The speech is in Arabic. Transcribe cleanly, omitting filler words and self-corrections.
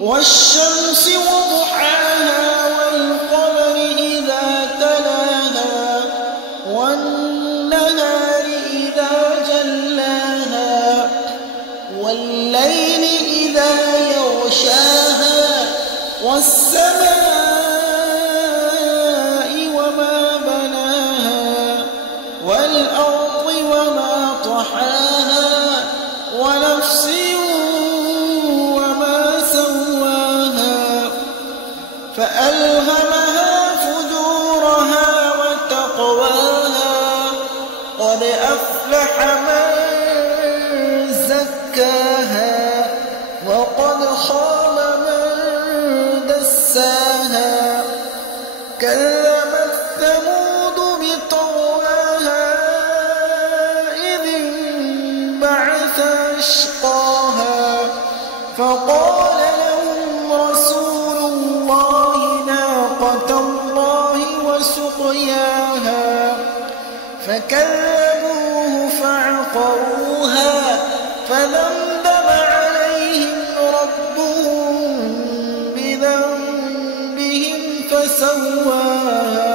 والشمس وضحاها والقمر إذا تلاها والنهار إذا جلاها والليل إذا يغشاها والسماء وما بناها والأرض وما طحاها ونفس وما سواها فألهمها فجورها وتقواها قد أفلح من زكاها وقد خاب من دساها كذبت ثمود بطغواها إذ انبعث أشقاها فقال لهم رسول الله ناقة الله وسقياها فكذبوه فعقروها فدمدم عليهم ربهم بذنبهم فسواها